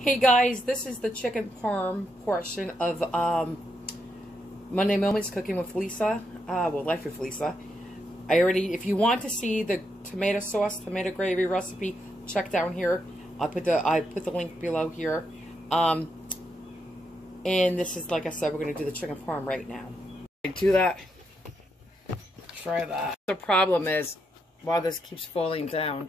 Hey guys, this is the chicken parm portion of Monday Moments Cooking with Lisa. Well, Life with Lisa. If you want to see the tomato sauce, tomato gravy recipe, check down here. I put the link below here. And this is, like I said, we're going to do the chicken parm right now. Do that. Try that. The problem is, while this keeps falling down.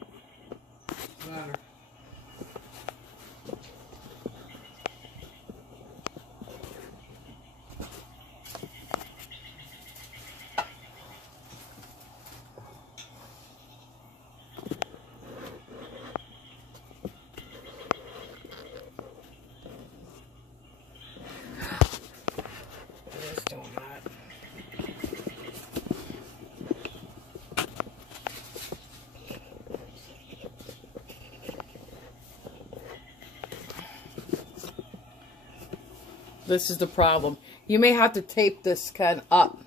This is the problem. You may have to tape this can up.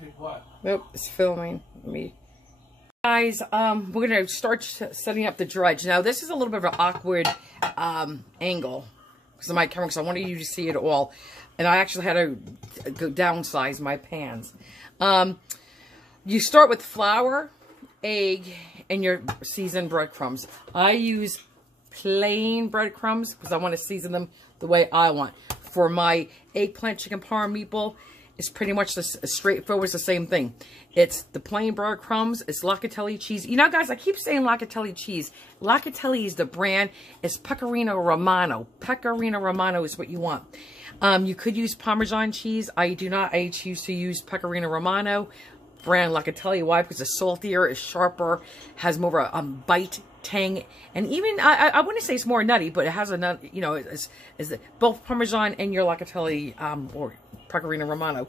Tape what? Nope, it's filming me. Guys, we're going to start setting up the dredge. Now, this is a little bit of an awkward angle because of my camera, because I wanted you to see it all. And I actually had to go downsize my pans. You start with flour, egg, and your seasoned breadcrumbs. I use plain breadcrumbs because I want to season them the way I want. For my eggplant chicken parm meatball, it's pretty much as straightforward as the same thing. It's the plain breadcrumbs, it's Locatelli cheese. You know, guys, I keep saying Locatelli cheese. Locatelli is the brand. It's Pecorino Romano. Pecorino Romano is what you want. You could use Parmesan cheese. I do not. I choose to use Pecorino Romano brand Locatelli. Why? Because it's saltier, it's sharper, has more of a bite, tang, and even I wouldn't say it's more nutty, but it has a nut. You know, is both Parmesan and your Locatelli or Pecorino Romano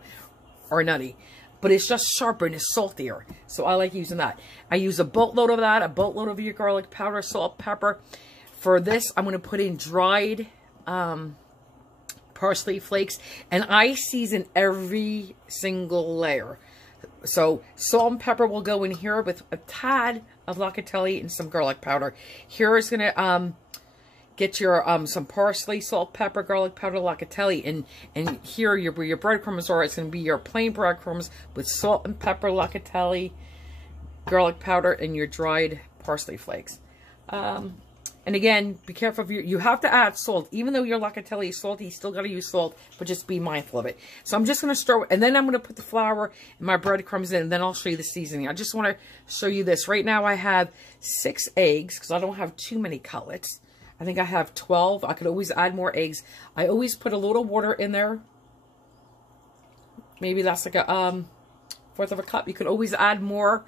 are nutty, but it's just sharper and it's saltier. So I like using that. I use a boatload of that, a boatload of your garlic powder, salt, pepper. For this, I'm going to put in dried parsley flakes, and I season every single layer. So salt and pepper will go in here with a tad of Locatelli and some garlic powder. Here is going to get your some parsley, salt, pepper, garlic powder, Locatelli, and here where your breadcrumbs are, it's going to be your plain breadcrumbs with salt and pepper, Locatelli, garlic powder, and your dried parsley flakes. And again, be careful of you have to add salt. Even though your Locatelli is salty, you still got to use salt, but just be mindful of it. So I'm just going to start, and then I'm going to put the flour and my breadcrumbs in, and then I'll show you the seasoning. I just want to show you this. Right now I have 6 eggs, because I don't have too many cutlets. I think I have 12. I could always add more eggs. I always put a little water in there. Maybe that's like a 1/4 of a cup. You could always add more.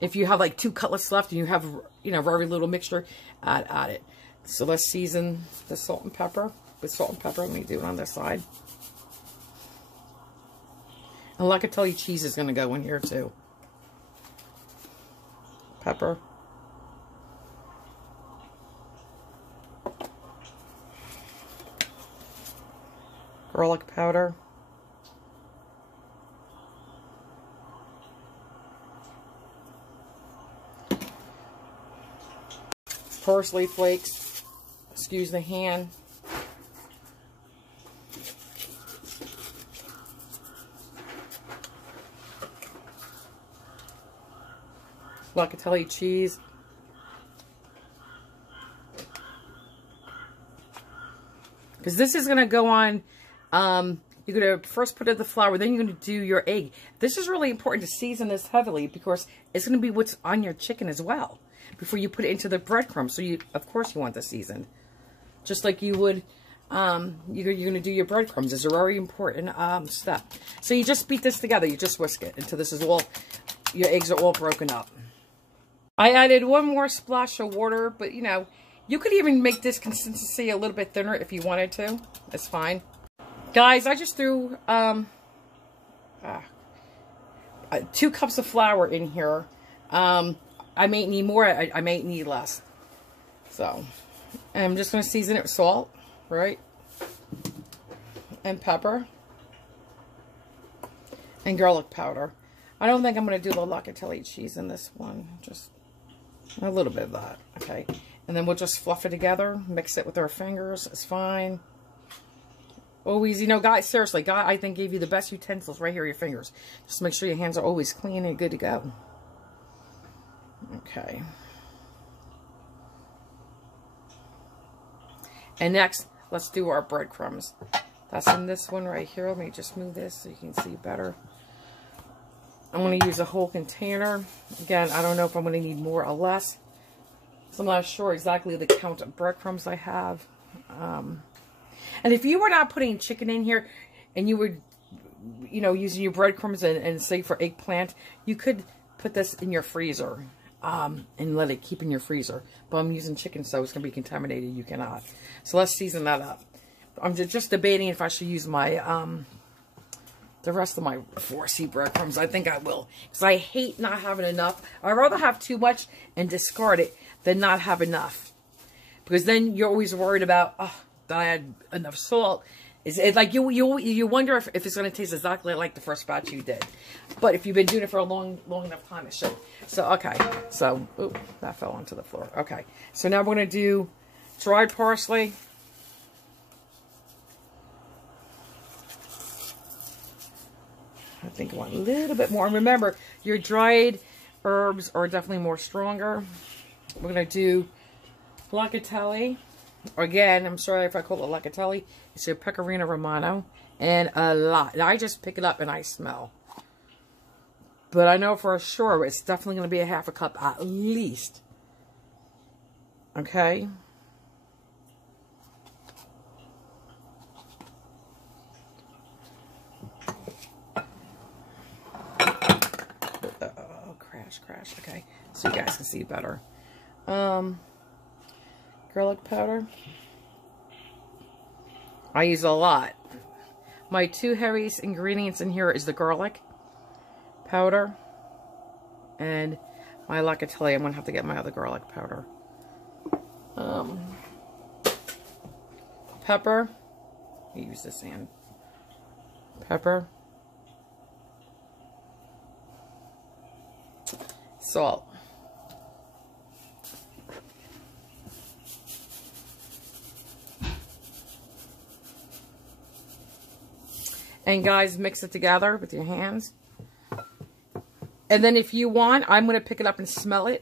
If you have like 2 cutlets left and you have, you know, very little mixture, add it. So let's season the salt and pepper with salt and pepper. Let me do it on this side. And Locatelli cheese is going to go in here too. Pepper. Garlic powder. Parsley flakes, excuse the hand. Locatelli cheese. Because this is going to go on, you're going to first put in the flour, then you're going to do your egg. This is really important to season this heavily because it's going to be what's on your chicken as well before you put it into the breadcrumbs. So of course you want this seasoned. Just like you would, you're going to do your breadcrumbs. It's a very important step. So you just beat this together. You just whisk it until this is all, your eggs are all broken up. I added 1 more splash of water, but you know, you could even make this consistency a little bit thinner if you wanted to. That's fine. Guys, I just threw 2 cups of flour in here. I may need more, I may need less. So, I'm just going to season it with salt, right? And pepper. And garlic powder. I don't think I'm going to do the Locatelli cheese in this one. Just a little bit of that, okay? And then we'll just fluff it together, mix it with our fingers. It's fine. Always, you know, guys, seriously, God, I think gave you the best utensils right here, your fingers. Just make sure your hands are always clean and good to go. Okay. And next, let's do our breadcrumbs. That's in this one right here. Let me just move this so you can see better. I'm going to use a whole container. Again, I don't know if I'm going to need more or less. So I'm not sure exactly the count of breadcrumbs I have. And if you were not putting chicken in here and you were, you know, using your breadcrumbs and say for eggplant, you could put this in your freezer and let it keep in your freezer. But I'm using chicken, so it's going to be contaminated. You cannot. So let's season that up. I'm just debating if I should use my, the rest of my 4C breadcrumbs. I think I will. Because I hate not having enough. I'd rather have too much and discard it than not have enough. Because then you're always worried about, oh, did I add enough salt? It's like you wonder if it's going to taste exactly like the first batch you did. But if you've been doing it for a long enough time, it should. So, okay. So, ooh, that fell onto the floor. Okay. So now we're going to do dried parsley. I think I want a little bit more. And remember, your dried herbs are definitely more stronger. We're going to do locatelli. Again, I'm sorry if I call it locatelli. It's your pecorino romano. And a lot. And I just pick it up and I smell. But I know for sure it's definitely going to be a half a cup at least. Okay. Oh, crash. Okay. So you guys can see better. Garlic powder. I use a lot. My two heaviest ingredients in here is the garlic powder and my locatelli. I'm going to have to get my other garlic powder. Pepper. I use this hand. Pepper. Salt. And guys, mix it together with your hands. And then if you want, I'm going to pick it up and smell it.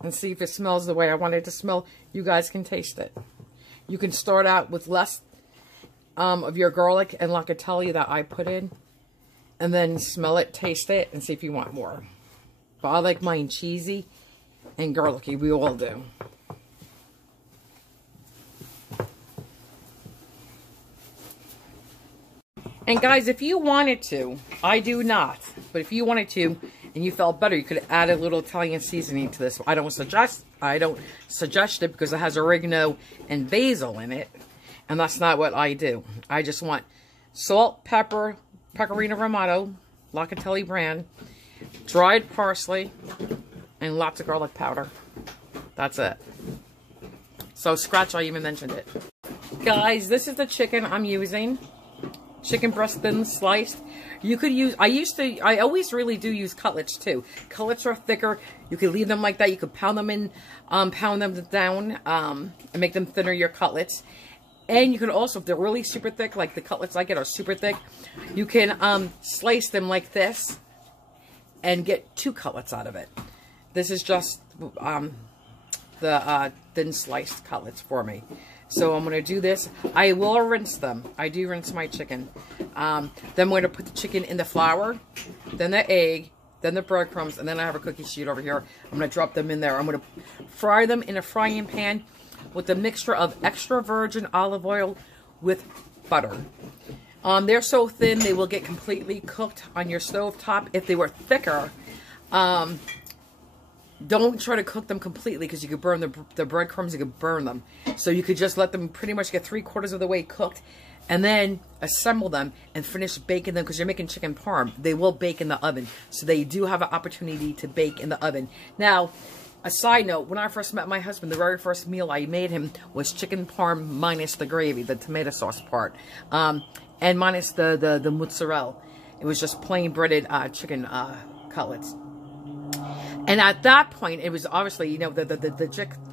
And see if it smells the way I want it to smell. You guys can taste it. You can start out with less of your garlic and locatelli that I put in. And then smell it, taste it, and see if you want more. But I like mine cheesy and garlicky. We all do. And guys, if you wanted to, I do not, but if you wanted to and you felt better, you could add a little Italian seasoning to this. I don't suggest it because it has oregano and basil in it, and that's not what I do. I just want salt, pepper, pecorino romano, locatelli brand, dried parsley, and lots of garlic powder. That's it. So scratch, I even mentioned it. Guys, this is the chicken I'm using. Chicken breast thin sliced. You could use, I always really do use cutlets too. Cutlets are thicker. You could leave them like that. You could pound them in, pound them down, and make them thinner, your cutlets. And you can also, if they're really super thick, like the cutlets I get are super thick, you can slice them like this and get 2 cutlets out of it. This is just the thin sliced cutlets for me. So I'm going to do this. I will rinse them. I do rinse my chicken. Then I'm going to put the chicken in the flour, then the egg, then the breadcrumbs, and then I have a cookie sheet over here. I'm going to drop them in there. I'm going to fry them in a frying pan with a mixture of extra virgin olive oil with butter. They're so thin they will get completely cooked on your stove top. If they were thicker, don't try to cook them completely because you could burn the breadcrumbs, you could burn them. So you could just let them pretty much get 3/4 of the way cooked and then assemble them and finish baking them because you're making chicken parm. They will bake in the oven. So they do have an opportunity to bake in the oven. Now, a side note, when I first met my husband, the very first meal I made him was chicken parm minus the gravy, the tomato sauce part, and minus the mozzarella. It was just plain breaded chicken cutlets. And at that point, it was obviously, you know, the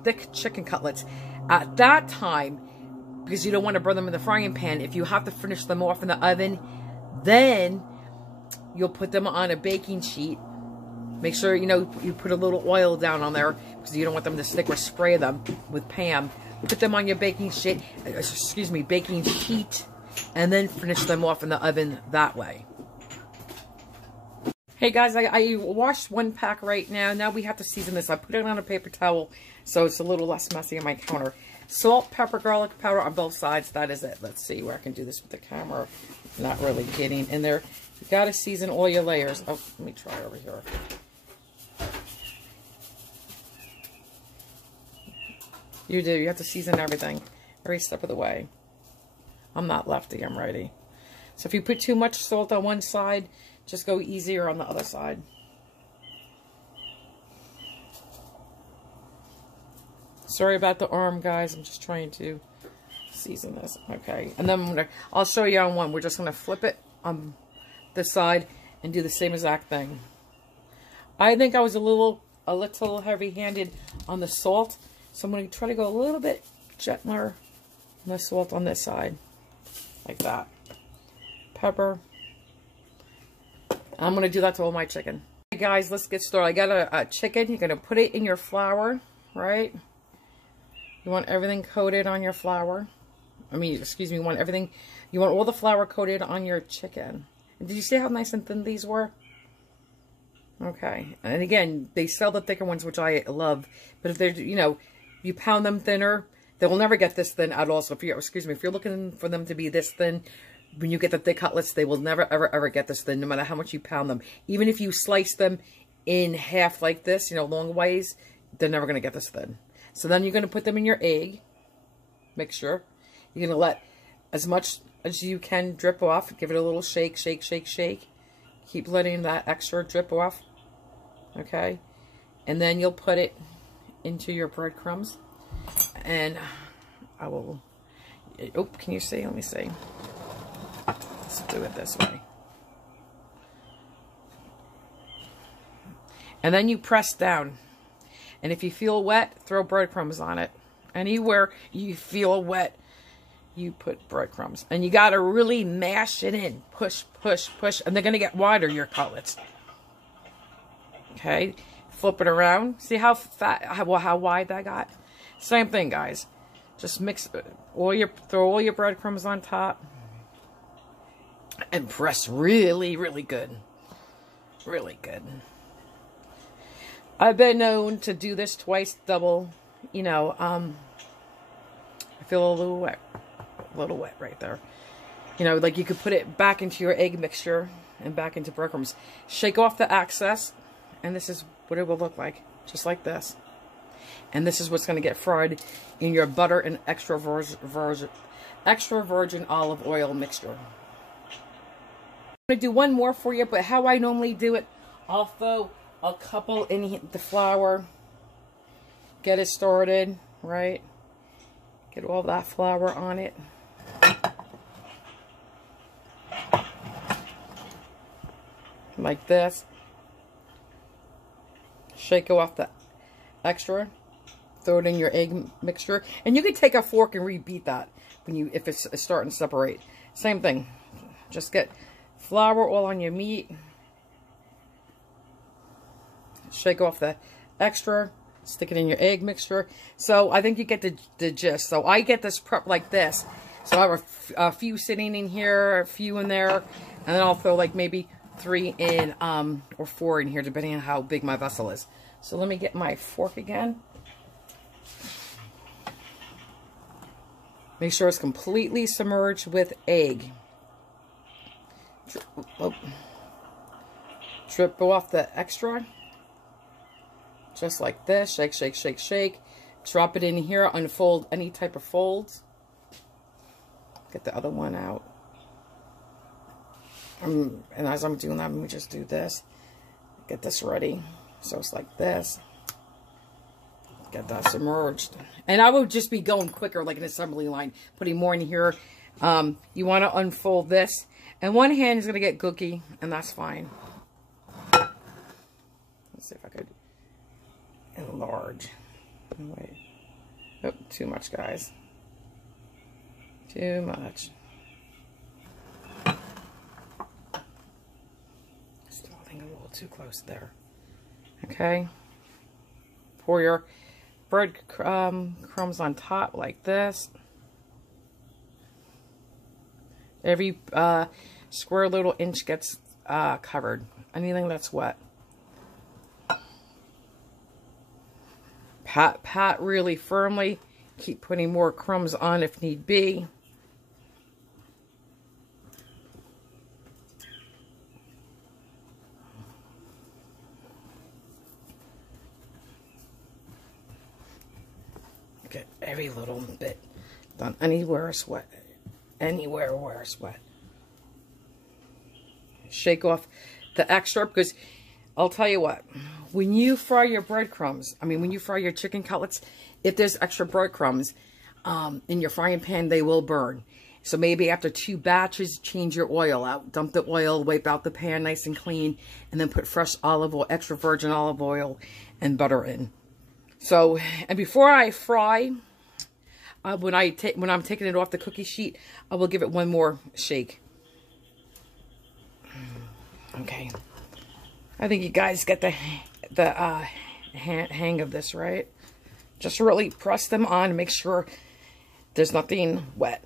thick chicken cutlets. At that time, because you don't want to burn them in the frying pan, if you have to finish them off in the oven, then you'll put them on a baking sheet. Make sure, you know, you put a little oil down on there because you don't want them to stick, or spray them with Pam. Put them on your baking sheet, baking sheet, and then finish them off in the oven that way. Hey guys, I washed one pack right now. Now we have to season this. I put it on a paper towel so it's a little less messy on my counter. Salt, pepper, garlic powder on both sides. That is it. Let's see where I can do this with the camera. Not really getting in there. You got to season all your layers. Oh, let me try over here. You do. You have to season everything every step of the way. I'm not lefty. I'm righty. So if you put too much salt on one side, just go easier on the other side. Sorry about the arm, guys. I'm just trying to season this. Okay. And then I'll show you on one. We're just going to flip it on this side and do the same exact thing. I think I was a little heavy-handed on the salt. So I'm going to try to go a little bit gentler on the salt on this side. Like that. Pepper. I'm going to do that to all my chicken. Hey guys, let's get started. I got a chicken. You're going to put it in your flour, right? You want everything coated on your flour. I mean, excuse me, you want all the flour coated on your chicken. And did you see how nice and thin these were? Okay. And again, they sell the thicker ones, which I love. But if they're, you know, you pound them thinner, they will never get this thin at all. So if you're, if you're looking for them to be this thin, when you get the thick cutlets, they will never, ever get this thin, no matter how much you pound them. Even if you slice them in half like this, you know, long ways, they're never going to get this thin. So then you're going to put them in your egg mixture. You're going to let as much as you can drip off. Give it a little shake, shake, shake, shake. Keep letting that extra drip off. Okay? And then you'll put it into your breadcrumbs. And I will... Oh, can you see? Let me see. Let's do it this way. And then you press down. And if you feel wet, throw breadcrumbs on it. Anywhere you feel wet, you put breadcrumbs. And you got to really mash it in. Push, push, push. And they're going to get wider, your cutlets. Okay? Flip it around. See how fat, how wide that got? Same thing, guys. Just mix throw all your breadcrumbs on top. And press really, really good. Really good. I've been known to do this twice, double. You know, I feel a little wet right there. You know, like you could put it back into your egg mixture and back into breadcrumbs. Shake off the excess, and this is what it will look like, just like this. And this is what's going to get fried in your butter and extra virgin olive oil mixture. I'm going to do one more for you, but how I normally do it, I'll throw a couple in the flour, get it started, right? Get all that flour on it. Like this. Shake off the extra. Throw it in your egg mixture. And you can take a fork and rebeat that if it's starting to separate. Same thing. Just get flour all on your meat. Shake off the extra. Stick it in your egg mixture. So I think you get the gist. So I get this prep like this. So I have a few sitting in here, a few in there, and then I'll throw like maybe 3 in or 4 in here, depending on how big my vessel is. So let me get my fork again. Make sure it's completely submerged with egg. Drip off the extra. Just like this. Shake, shake, shake, shake. Drop it in here. Unfold any type of folds. Get the other one out. And as I'm doing that, let me just do this. Get this ready. So it's like this. Get that submerged. And I would just be going quicker, like an assembly line. Putting more in here. You want to unfold this. And one hand is going to get gooky, and that's fine. Let's see if I could and large. Wait. Oh, too much, guys. Too much. Still, I think a little too close there. Okay. Pour your bread crumbs on top like this. Every square little inch gets covered. Anything that's wet. Pat really firmly. Keep putting more crumbs on if need be. Get every little bit done. Anywhere it's wet. Anywhere where it's wet. Shake off the extra, because I'll tell you what, when you fry your breadcrumbs, when you fry your chicken cutlets, if there's extra breadcrumbs in your frying pan, they will burn. So maybe after 2 batches, change your oil out. Dump the oil, wipe out the pan nice and clean, and then put fresh olive oil, extra virgin olive oil, and butter in. So, and before I fry, when I'm taking it off the cookie sheet, I will give it one more shake. Okay. I think you guys get the hang of this, right? Just really press them on and make sure there's nothing wet.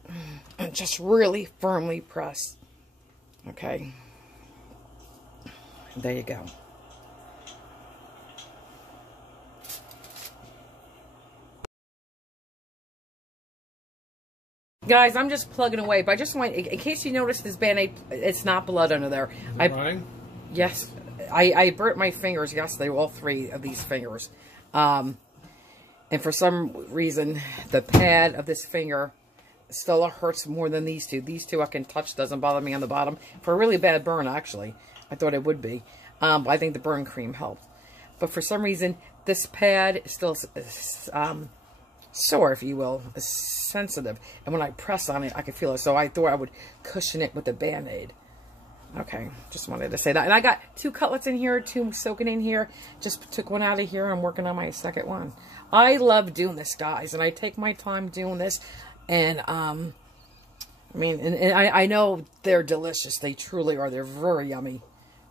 And just really firmly press. Okay. There you go. Guys, I'm just plugging away, but I just want, in case you notice this Band-Aid, it's not blood under there. Yes, I burnt my fingers yesterday, all 3 of these fingers. And for some reason, the pad of this finger still hurts more than these 2. These 2 I can touch, doesn't bother me on the bottom. For a really bad burn, actually. I thought it would be. But I think the burn cream helped. But for some reason, this pad is still sore, if you will, sensitive. And when I press on it, I can feel it. So I thought I would cushion it with a Band-Aid. Okay, just wanted to say that. And I got 2 cutlets in here, 2 soaking in here. Just took one out of here. I'm working on my second one. I love doing this, guys. And I take my time doing this. And, and I know they're delicious. They truly are. They're very yummy.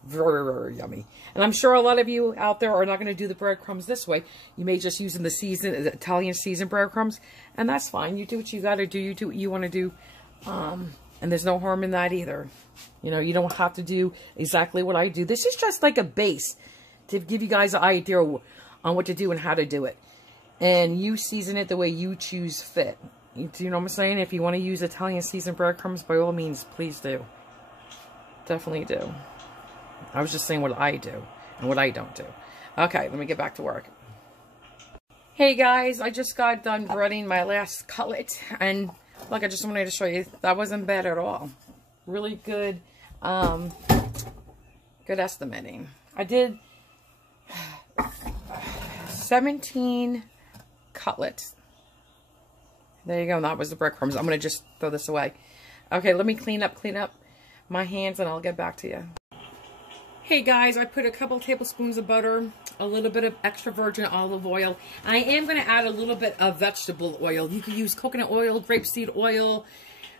Very, very yummy. And I'm sure a lot of you out there are not going to do the breadcrumbs this way. You may just use the Italian seasoned breadcrumbs. And that's fine. You do what you got to do. You do what you want to do. And there's no harm in that either. You know, you don't have to do exactly what I do. This is just like a base to give you guys an idea on what to do and how to do it. And you season it the way you choose fit. Do you know what I'm saying? If you want to use Italian seasoned breadcrumbs, by all means, please do. Definitely do. I was just saying what I do and what I don't do. Okay, let me get back to work. Hey guys, I just got done breading my last cutlet, and look, I just wanted to show you that wasn't bad at all. Really good, good estimating. I did 17 cutlets. There you go. And that was the breadcrumbs. I'm gonna just throw this away. Okay, let me clean up my hands, and I'll get back to you. Hey guys, I put a couple tablespoons of butter, a little bit of extra virgin olive oil. I am going to add a little bit of vegetable oil. You can use coconut oil, grapeseed oil,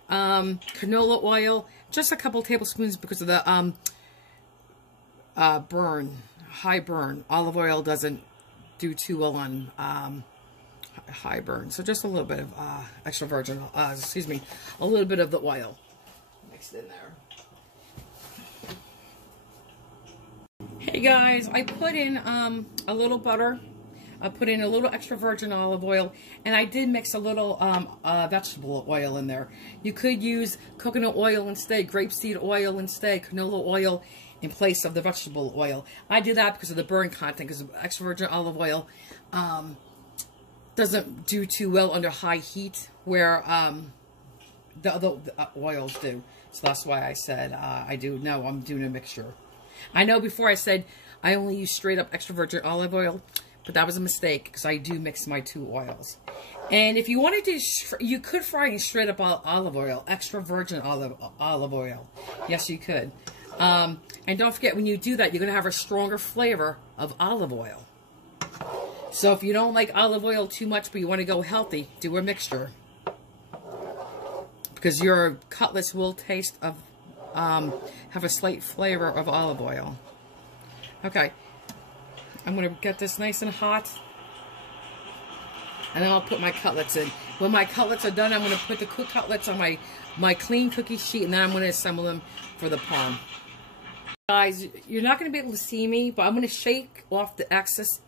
canola oil, just a couple tablespoons because of the high burn. Olive oil doesn't do too well on high burn. So just a little bit of extra virgin, a little bit of the oil mixed in there. Hey guys, I put in a little butter, I put in a little extra virgin olive oil, and I did mix a little vegetable oil in there. You could use coconut oil instead, grapeseed oil instead, canola oil in place of the vegetable oil. I did that because of the burn content, because extra virgin olive oil doesn't do too well under high heat where the other oils do. So that's why I said I'm doing a mixture. I know before I said I only use straight up extra virgin olive oil, but that was a mistake because I do mix my 2 oils. And if you wanted to, you could fry in straight up olive oil, extra virgin olive oil. Yes, you could. And don't forget, when you do that, you're going to have a stronger flavor of olive oil. So if you don't like olive oil too much, but you want to go healthy, do a mixture. Because your cutlets will taste of, have a slight flavor of olive oil. Okay. I'm going to get this nice and hot. And then I'll put my cutlets in. When my cutlets are done, I'm going to put the cooked cutlets on my clean cookie sheet, and then I'm going to assemble them for the parm. Guys, you're not going to be able to see me, but I'm going to shake off the excess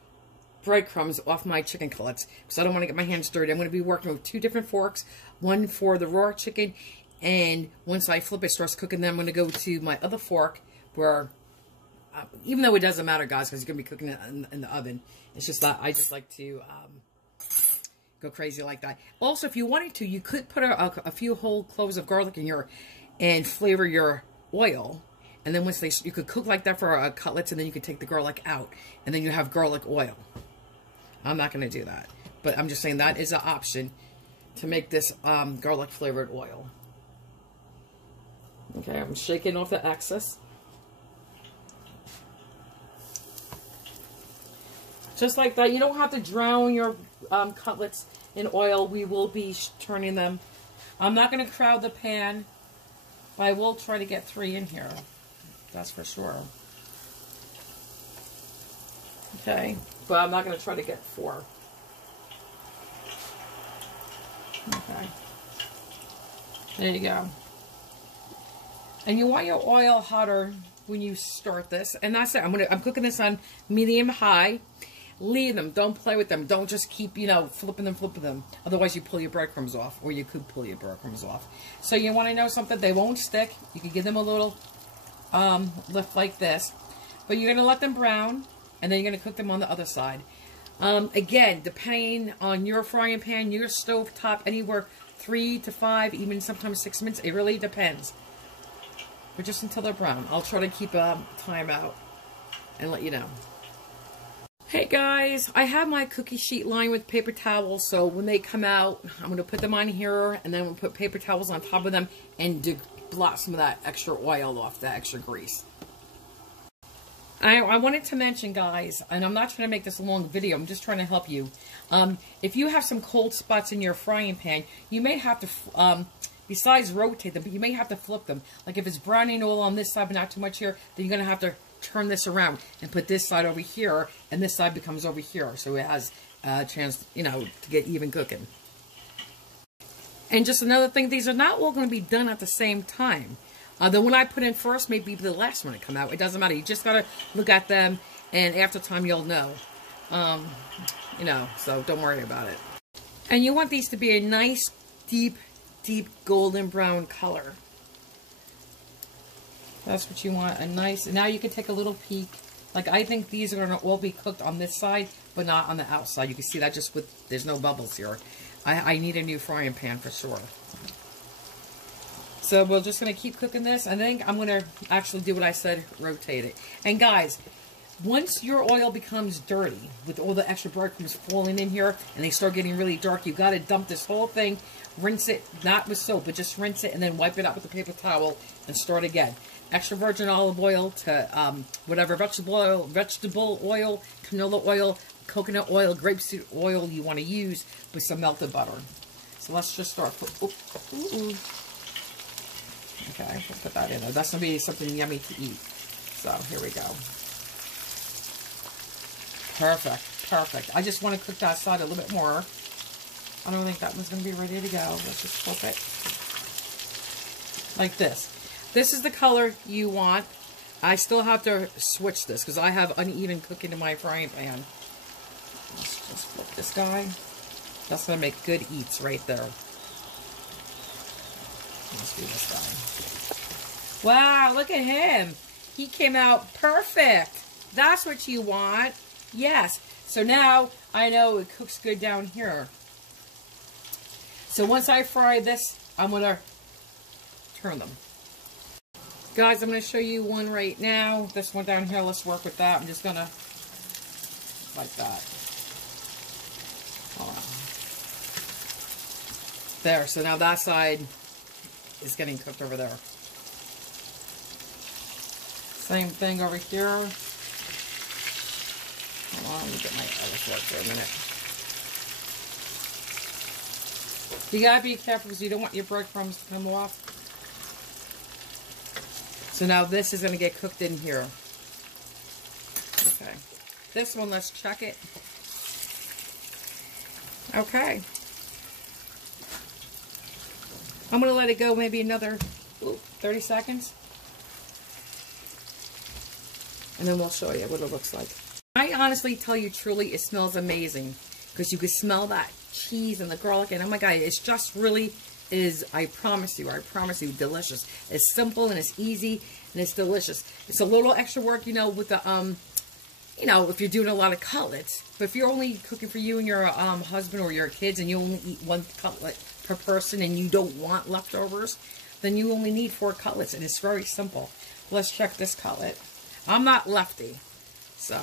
breadcrumbs off my chicken cutlets because I don't want to get my hands dirty. I'm going to be working with 2 different forks, one for the raw chicken, and once I flip it, starts cooking, then I'm going to go to my other fork where, even though it doesn't matter, guys, because you're going to be cooking it in the oven. It's just that I just like to go crazy like that. Also, if you wanted to, you could put a few whole cloves of garlic in your, and flavor your oil. And then once you could cook like that for cutlets, and then you could take the garlic out, and then you have garlic oil. I'm not going to do that, but I'm just saying that is an option to make this garlic flavored oil. Okay, I'm shaking off the excess. Just like that. You don't have to drown your cutlets in oil. We will be turning them. I'm not going to crowd the pan, but I will try to get 3 in here. That's for sure. Okay, but I'm not going to try to get 4. Okay. There you go. And you want your oil hotter when you start this. And that's it. I'm cooking this on medium high. Leave them. Don't play with them. Don't just keep, flipping them. Otherwise, you pull your breadcrumbs off, or you could pull your breadcrumbs off. So you want to know something? They won't stick. You can give them a little lift like this. But you're going to let them brown, and then you're going to cook them on the other side. Again, depending on your frying pan, your stove top, anywhere 3 to 5, even sometimes 6 minutes. It really depends. But just until they're brown. I'll try to keep a time out and let you know. Hey guys, I have my cookie sheet lined with paper towels, so when they come out, I'm going to put them on here, and then we'll put paper towels on top of them and blot some of that extra oil off, that extra grease. I wanted to mention, guys, and I'm not trying to make this a long video, I'm just trying to help you. If you have some cold spots in your frying pan, you may have to, besides rotate them, but you may have to flip them. Like if it's browning oil on this side but not too much here, then you're going to have to turn this around and put this side over here, and this side becomes over here, so it has a chance, to get even cooking. And just another thing, these are not all going to be done at the same time. The one I put in first may be the last one to come out. It doesn't matter. You just got to look at them, and after time you'll know. So don't worry about it. And you want these to be a nice, deep golden brown color. That's what you want, a nice, now you can take a little peek. Like I think these are going to all be cooked on this side, but not on the outside. You can see that just with, there's no bubbles here. I need a new frying pan for sure. So we're just going to keep cooking this. I think I'm going to actually do what I said, rotate it. And guys, once your oil becomes dirty, with all the extra breadcrumbs falling in here, and they start getting really dark, you've got to dump this whole thing, rinse it, not with soap, but just rinse it, and then wipe it out with a paper towel, and start again. Extra virgin olive oil to whatever vegetable oil, canola oil, coconut oil, grapeseed oil you want to use, with some melted butter. So let's just start. Okay, let's put that in there. That's going to be something yummy to eat. So here we go. Perfect. I just want to cook that side a little bit more. I don't think that one's going to be ready to go. Let's just flip it. Like this. This is the color you want. I still have to switch this because I have uneven cooking in my frying pan. Let's just flip this guy. That's going to make good eats right there. Let's do this guy. Wow, look at him. He came out perfect. That's what you want. Yes. So now I know it cooks good down here. So once I fry this, I'm going to turn them. Guys, I'm going to show you one right now. This one down here, let's work with that. I'm just going to, like that. Hold on. There, so now that side is getting cooked over there. Same thing over here. Hold on, let me get my other fork for a minute. You gotta be careful because you don't want your breadcrumbs to come off. So now this is gonna get cooked in here. Okay. This one, let's check it. Okay. I'm gonna let it go maybe another 30 seconds. And then we'll show you what it looks like. I honestly tell you truly, it smells amazing. Because you can smell that cheese and the garlic. And oh my God, it's just really is, I promise you, delicious. It's simple and it's easy and it's delicious. It's a little extra work, you know, with the, you know, if you're doing a lot of cutlets. But if you're only cooking for you and your husband or your kids and you only eat 1 cutlet per person and you don't want leftovers, then you only need 4 cutlets. And it's very simple. Let's check this cutlet. I'm not lefty, so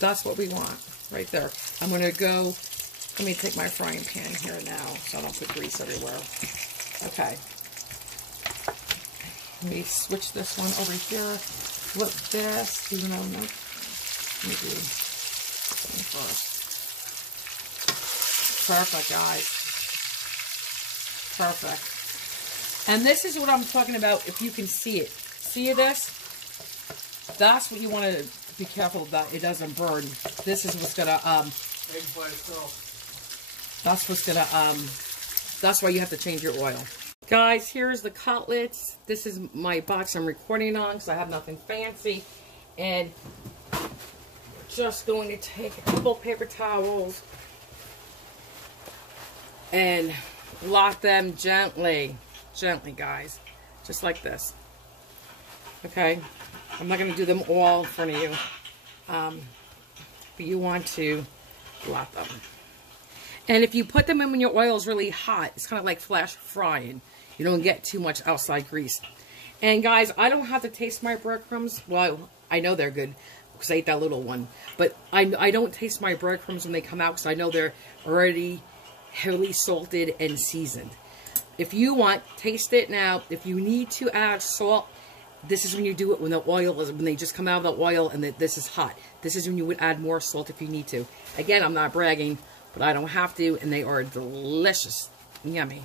that's what we want right there. I'm going to go, let me take my frying pan here now so I don't put grease everywhere. Okay. Let me switch this one over here. Flip this, even though, no, let me do this one first. Perfect, guys. Perfect. And this is what I'm talking about, if you can see it. See this? That's what you want to be careful that it doesn't burn. This is what's gonna that's what's gonna that's why you have to change your oil. Guys, here's the cutlets. This is my box I'm recording on because I have nothing fancy. And just going to take a couple paper towels and lock them gently. Gently, guys. Just like this. Okay, I'm not going to do them all in front of you, but you want to blot them. And if you put them in when your oil is really hot, it's kind of like flash frying. You don't get too much outside grease. And guys, I don't have to taste my breadcrumbs. Well, I know they're good because I ate that little one. But I don't taste my breadcrumbs when they come out because I know they're already heavily salted and seasoned. If you want, taste it now. If you need to add salt, this is when you do it when the oil is, when they just come out of the oil and this is hot. This is when you would add more salt if you need to. Again, I'm not bragging, but I don't have to, and they are delicious. Yummy.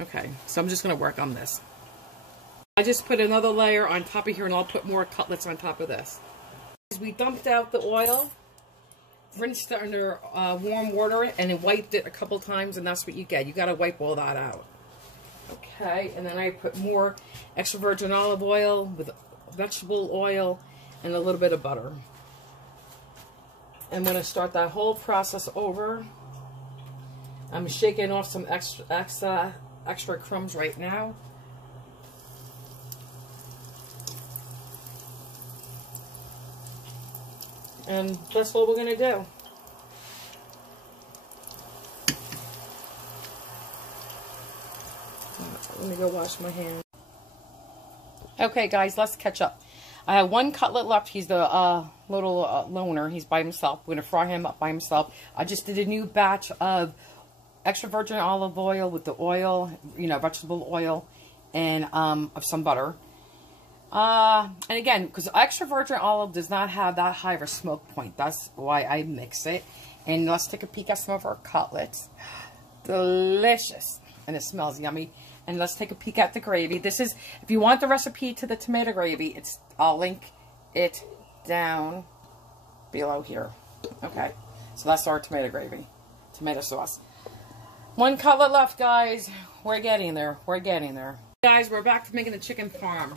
Okay, so I'm just going to work on this. I just put another layer on top of here, and I'll put more cutlets on top of this. We dumped out the oil, rinsed it under warm water, and then wiped it a couple times, and that's what you get. You got to wipe all that out. Okay, and then I put more extra virgin olive oil with vegetable oil and a little bit of butter. I'm going to start that whole process over. I'm shaking off some extra crumbs right now. And that's what we're going to do. Let me go wash my hands. Okay, guys, let's catch up. I have 1 cutlet left. He's the little loner. He's by himself. We're going to fry him up by himself. I just did a new batch of extra virgin olive oil with the oil, you know, vegetable oil, and of some butter. And again, because extra virgin olive does not have that high of a smoke point. That's why I mix it. And let's take a peek at some of our cutlets. Delicious. And it smells yummy. And let's take a peek at the gravy. This is, if you want the recipe to the tomato gravy, I'll link it down below here. Okay. So that's our tomato gravy. Tomato sauce. 1 cutlet left, guys. We're getting there. We're getting there. Guys, we're back to making the chicken parm.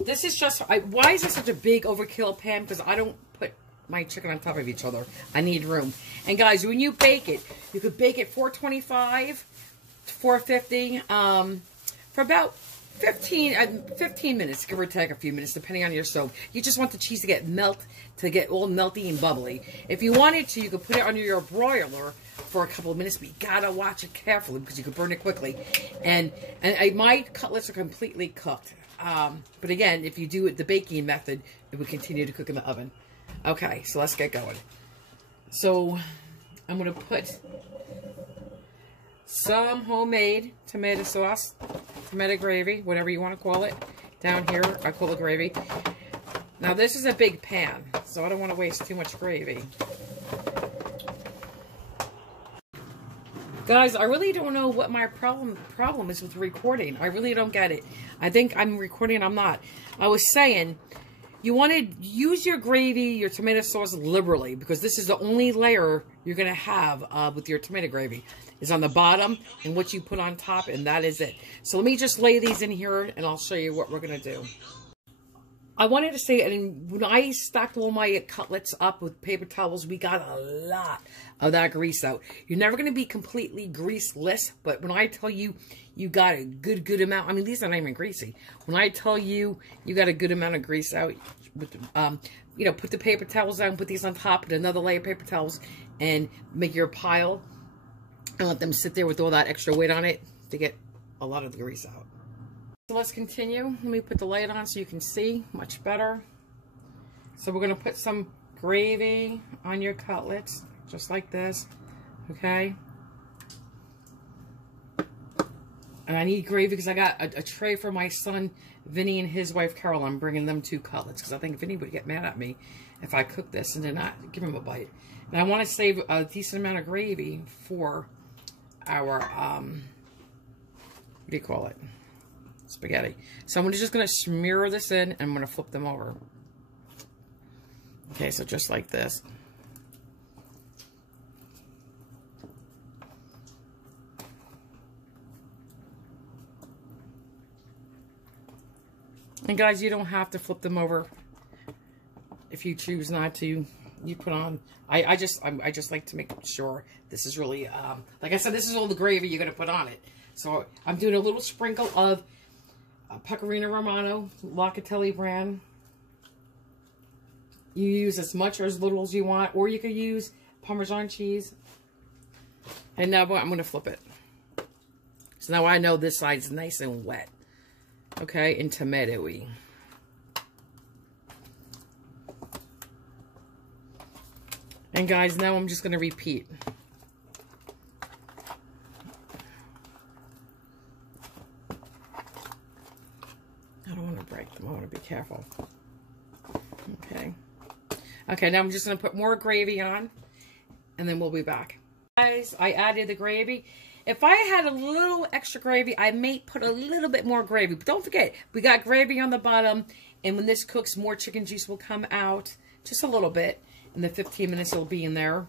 This is just, why is this such a big overkill pan? Because I don't put my chicken on top of each other. I need room. And guys, when you bake it, you could bake it 425, 450, for about 15 minutes, give or take a few minutes, depending on your stove. You just want the cheese to get all melty and bubbly. If you wanted to, you could put it under your broiler for a couple of minutes, but you gotta watch it carefully because you could burn it quickly. And my cutlets are completely cooked. But again, if you do it the baking method, it would continue to cook in the oven. Okay, so let's get going. So I'm gonna put some homemade tomato sauce, tomato gravy, whatever you want to call it, down here. I call it gravy. Now this is a big pan, so I don't want to waste too much gravy. Guys, I really don't know what my problem is with recording. I really don't get it. I think I'm recording, I'm not. I was saying, you want to use your gravy, your tomato sauce liberally, because this is the only layer you're going to have with your tomato gravy. Is on the bottom and what you put on top, and that is it. So let me just lay these in here, and I'll show you what we're going to do. I wanted to say, and when I stacked all my cutlets up with paper towels, we got a lot of that grease out. You're never going to be completely greaseless, but when I tell you, you got a good amount. I mean, these are not even greasy. When I tell you, you got a good amount of grease out, with, you know, put the paper towels down, put these on top, put another layer of paper towels, and make your pile, and let them sit there with all that extra weight on it to get a lot of the grease out. So let's continue. Let me put the light on so you can see much better. So we're going to put some gravy on your cutlets, just like this, okay? And I need gravy because I got a tray for my son, Vinny, and his wife, Carol. I'm bringing them 2 cutlets because I think Vinny would get mad at me if I cook this and did not give him a bite. And I want to save a decent amount of gravy for our, what do you call it? Spaghetti. So I'm just going to smear this in, and I'm going to flip them over. Okay, so just like this. And guys, you don't have to flip them over if you choose not to. You put on, I just like to make sure this is really, like I said, this is all the gravy you're going to put on it. So I'm doing a little sprinkle of Pecorino Romano, Locatelli brand. You use as much or as little as you want, or you could use Parmesan cheese. And now I'm going to flip it. So now I know this side's nice and wet. Okay, and tomato-y. And guys, now I'm just going to repeat. I don't want to break them. I want to be careful. Okay. Okay, now I'm just going to put more gravy on, and then we'll be back. Guys, I added the gravy. If I had a little extra gravy, I may put a little bit more gravy. But don't forget, we got gravy on the bottom, and when this cooks, more chicken juice will come out. Just a little bit. In the 15 minutes it'll be in there.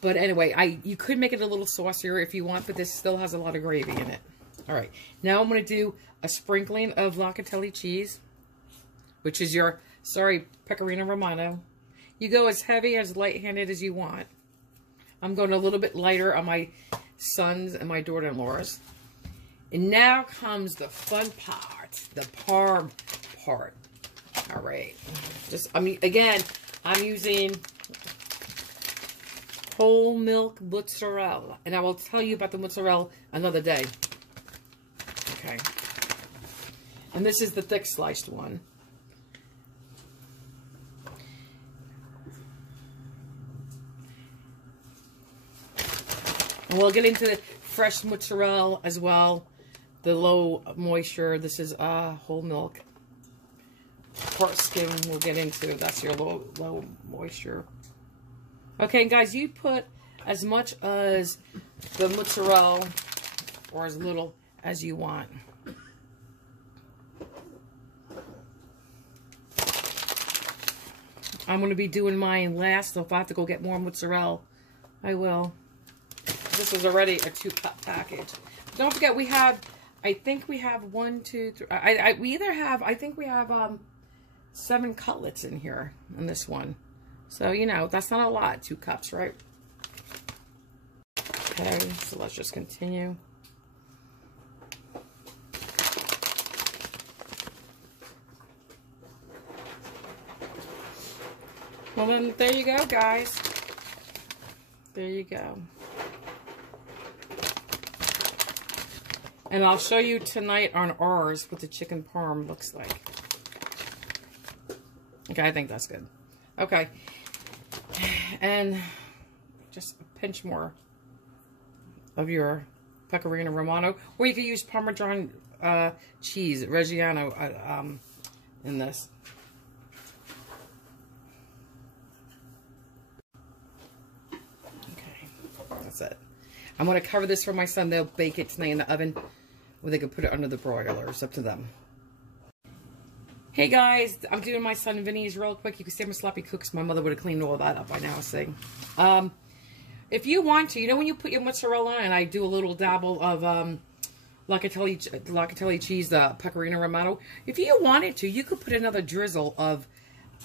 But anyway, you could make it a little saucier if you want, but this still has a lot of gravy in it. Alright, now I'm going to do a sprinkling of Locatelli cheese, which is your, Pecorino Romano. You go as heavy, as light-handed as you want. I'm going a little bit lighter on my sons and my daughter-in-laws. And now comes the fun part, the Parm part. Alright, again, I'm using whole milk mozzarella, and I will tell you about the mozzarella another day. Okay. And this is the thick sliced one. And we'll get into the fresh mozzarella as well. The low moisture. This is whole milk. Part skim we'll get into. That's your low moisture. Okay, guys, you put as much as the mozzarella or as little as you want. I'm going to be doing mine last, so if I have to go get more mozzarella, I will. This is already a 2-cup package. Don't forget, we have, I think we have 1, 2, 3, we either have, I think we have 7 cutlets in here in this one. So, you know, that's not a lot, 2 cups, right? Okay, so let's just continue. Well, then, there you go, guys. There you go. And I'll show you tonight on ours what the chicken parm looks like. Okay, I think that's good. Okay. And just a pinch more of your Pecorino Romano. Or you could use Parmesan cheese, Reggiano, in this. that's it. I'm going to cover this for my son. They'll bake it tonight in the oven, or they can put it under the broiler. It's up to them. Hey guys, I'm doing my son Vinny's real quick. You can see I'm a sloppy cook because my mother would have cleaned all that up by now. See, if you want to, you know when you put your mozzarella on, and I do a little dabble of locatelli cheese, the pecorino romano. If you wanted to, you could put another drizzle of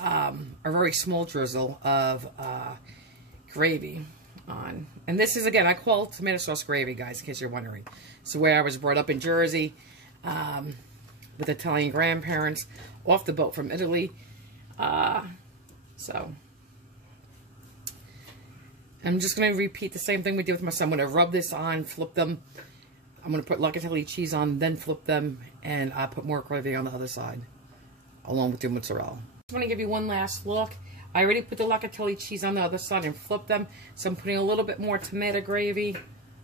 a very small drizzle of gravy on. And this is, again, I call it tomato sauce gravy, guys, in case you're wondering. It's the way I was brought up in Jersey with Italian grandparents off the boat from Italy. So I'm just going to repeat the same thing we did with my son. I'm going to rub this on, flip them. I'm going to put locatelli cheese on, then flip them, and put more gravy on the other side, along with your mozzarella. I want to give you one last look. I already put the locatelli cheese on the other side and flip them, so I'm putting a little bit more tomato gravy.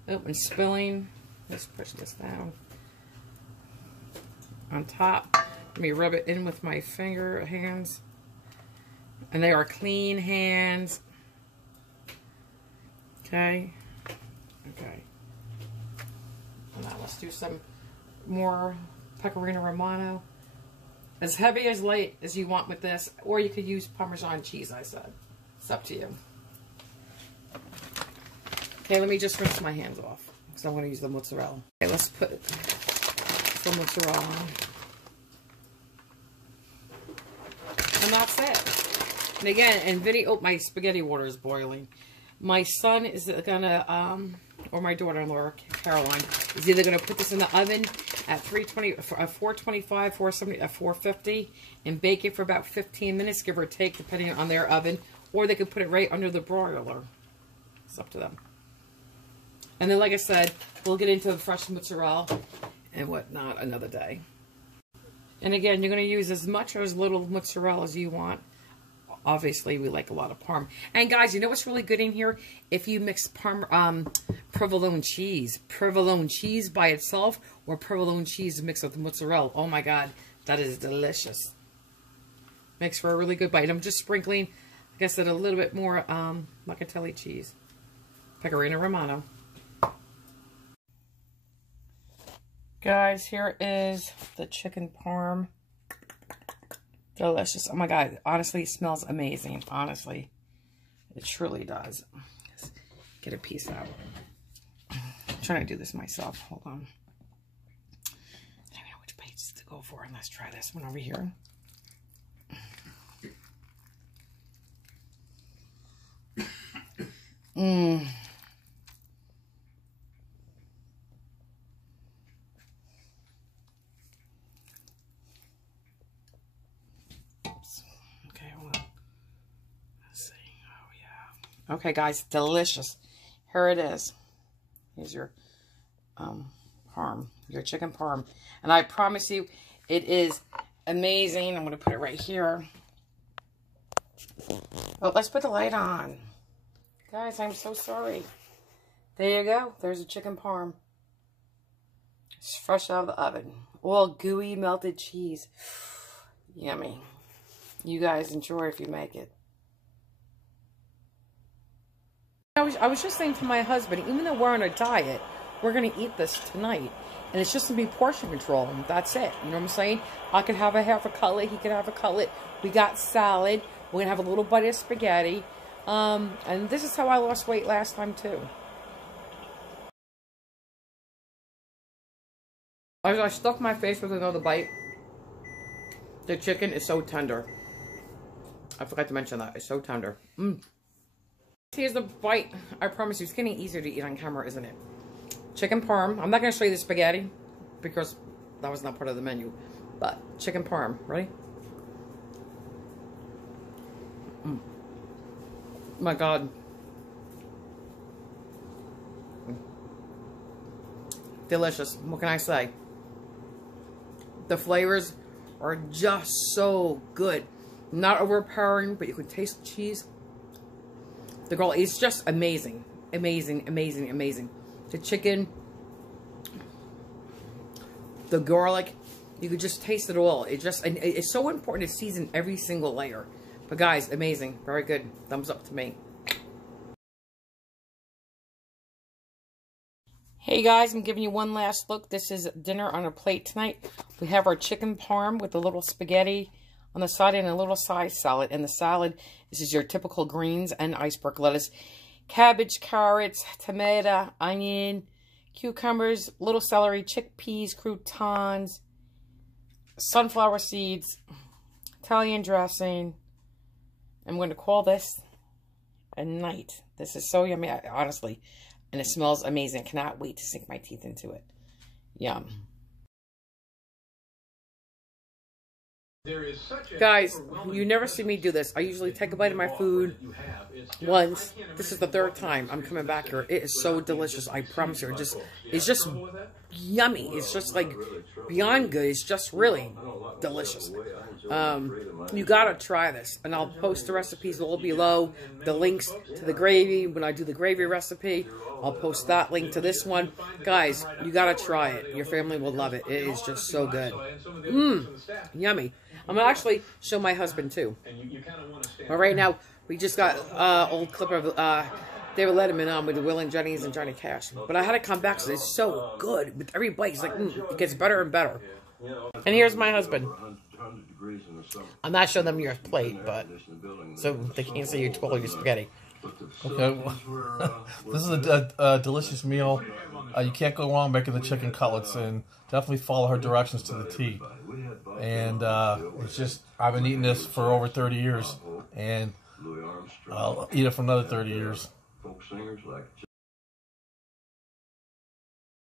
Oh, and spilling. Let's push this down on top. Let me rub it in with my hands. And they are clean hands. Okay. Okay. Now let's do some more pecorino romano. As heavy as light as you want with this, or you could use Parmesan cheese, I said. It's up to you. Okay, let me just rinse my hands off, because I'm going to use the mozzarella. Okay, let's put some mozzarella on. And that's it. And again, and my spaghetti water is boiling. My son is gonna, or my daughter-in-law, Caroline, is either gonna put this in the oven at 425, 470, 450, and bake it for about 15 minutes, give or take, depending on their oven, or they could put it right under the broiler. It's up to them. And then, like I said, we'll get into the fresh mozzarella and whatnot another day. And again, you're going to use as much or as little mozzarella as you want. Obviously, we like a lot of Parm. And guys, you know what's really good in here? If you mix provolone cheese by itself, or provolone cheese mixed with mozzarella. Oh my God, that is delicious. Makes for a really good bite. I'm just sprinkling, like I said, a little bit more locatelli cheese. Pecorino Romano. Guys, here is the chicken parm. Delicious. Oh my God. Honestly, it smells amazing. Honestly. It truly does. Let's get a piece out. I'm trying to do this myself. Hold on. I don't know which bites to go for. And let's try this one over here. Mmm. Okay, guys, delicious. Here it is. Here's your parm, your chicken parm. And I promise you, it is amazing. I'm going to put it right here. Oh, let's put the light on. Guys, I'm so sorry. There you go. There's a chicken parm. It's fresh out of the oven. All gooey melted cheese. Yummy. You guys enjoy if you make it. I was just saying to my husband, even though we're on a diet, we're going to eat this tonight. And it's just going to be portion control. And that's it. You know what I'm saying? I could have half a cutlet. He could have a cutlet. We got salad. We're going to have a little bite of spaghetti. And this is how I lost weight last time, too. As I stuck my face with another bite, the chicken is so tender. I forgot to mention that. It's so tender. Mmm. Here's the bite. I promise you, it's getting easier to eat on camera, isn't it? Chicken parm. I'm not going to show you the spaghetti because that was not part of the menu. But chicken parm. Ready? Mm. My God. Delicious. What can I say? The flavors are just so good. Not overpowering, but you can taste the cheese. The garlic is just amazing. Amazing, amazing, amazing. The chicken, the garlic, you could just taste it all. And it's so important to season every single layer. But guys, amazing. Very good. Thumbs up to me. Hey guys, I'm giving you one last look. This is dinner on a plate tonight. We have our chicken parm with a little spaghetti on the side and a little side salad. And the salad, this is your typical greens and iceberg lettuce. Cabbage, carrots, tomato, onion, cucumbers, little celery, chickpeas, croutons, sunflower seeds, Italian dressing. I'm going to call this a night. This is so yummy, honestly. And it smells amazing. Cannot wait to sink my teeth into it. Yum. Guys, you never see me do this. I usually take a bite of my food once. This is the third time I'm coming back here. It is so delicious. I promise you. It's just yummy. It's just like beyond good. It's just really delicious. You gotta try this. And I'll post the recipes all below. The links to the gravy. When I do the gravy recipe, I'll post that link to this one. Guys, you gotta try it. Your family will love it. It is just so good. Yummy. I'm gonna actually show my husband too. But right now, we just got old clip of David Letterman on with the Will and Jennings and Johnny Cash. But I had to come back because it's so good. With every bite, it's like, it gets better and better. And here's my husband. I'm not showing them your plate, but so they can't see you twirl your spaghetti. Okay, this is a delicious meal. You can't go wrong making the chicken cutlets, and definitely follow her directions to the T. And it's just, I've been eating this for over 30 years, and I'll eat it for another 30 years.